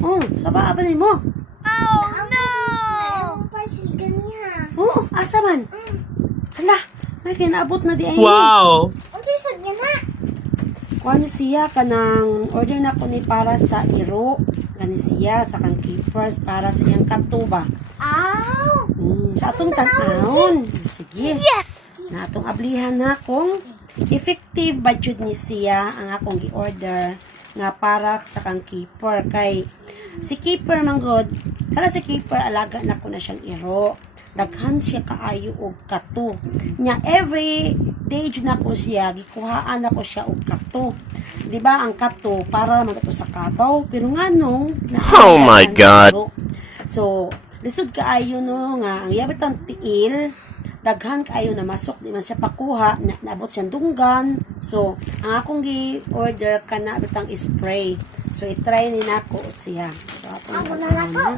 Oh, saba ba mo? Oh no! Parcel ganiha. Oh, asa man? Hala, may kinaabot na di ay Wow! Unsay sad nga na? Kuha niya siya kanang order na ko ni para sa iro. Kani siya sa kang keepers para sa iyang katuba. Aw! Sa atong tanahon. Sige. Yes! Na atong ablihan na kung effective budget ni siya ang akong gi-order nga para sa kang keeper. Kay si keeper manggod, kala si keeper alaga na ko na siyang iro. Daghan siya kaayo og kato. Nya every day jud nako siya gikuhaan ako siya og kato. Di ba ang kato para magato sa kabaw pero nganong Oh my God. So lisod kaayo no nga ang yabitang tiil daghan kaayo na masok di man siya pakuha na naabot siyang dunggan. So ang akong gi-order kana bitang spray. So i-try ni nako siya. So Ako na nako.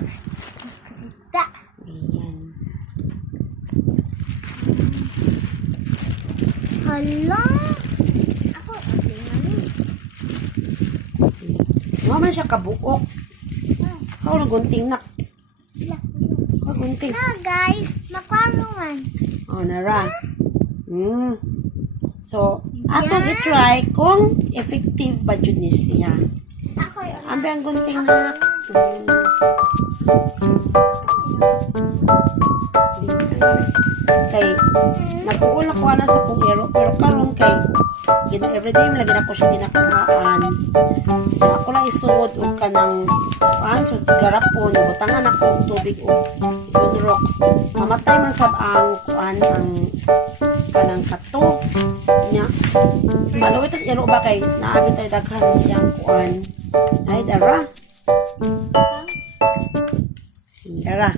Da. Ayan. Hala. Ako okay na ni. Wala man siya kabuok. How na gunting nak? Gunting. Na guys, makwamo man. Oh, nara. So, atong i-try kung effective ba jud ni siya. Ako Ambi ang gunting na. Kay nag-uula ko na sa kong ero pero karon kay everyday lagi na ko siya ginakuhaan. So ako lang isuod og kanang so garapon butangan ako og tubig og isud rocks. Mamatay man sab ang kuan ang kanang kato nya. Malawit tas ero ba kay naabit tay daghan siyang kuan. Ay dara. Dara.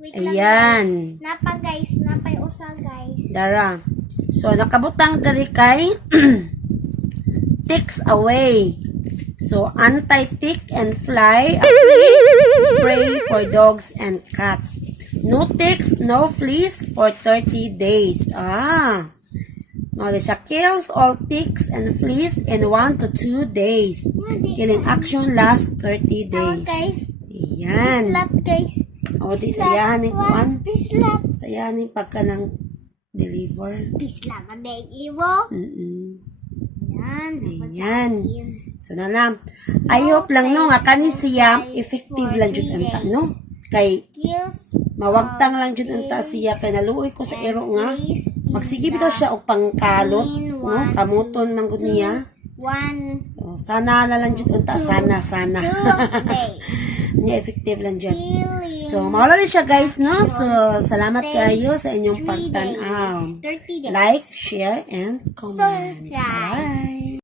Wait lang. Ayan. Napa guys, napay usa guys. Dara. So, nakabutang diri kay ticks away. So, anti-tick and fly spray for dogs and cats. No ticks, no fleas for 30 days. No, siya kills all ticks and fleas in 1 to 2 days. Killing action lasts 30 days. guys. Ayan. Pislat guys. O, di sayahan ni kuan. Pislat. Sayahan ni pagka ng deliver. Pislat man day iwo. Yan. Ayan. So na lang. I hope lang no nga kani siya effective lang jud anta no. Kay Kills. mawagtang lang jud anta siya kay naluoy ko sa ero nga magsige bitaw siya og pangkalot no kamuton man gud niya. 1, So sana na lang jud unta sana 2 days. Nga effective lang jud. Killing. So mawala rin siya guys no. So salamat kayo sa inyong 3 pagtan-aw. days. 30 days. Like, share and comment. Subscribe. Bye.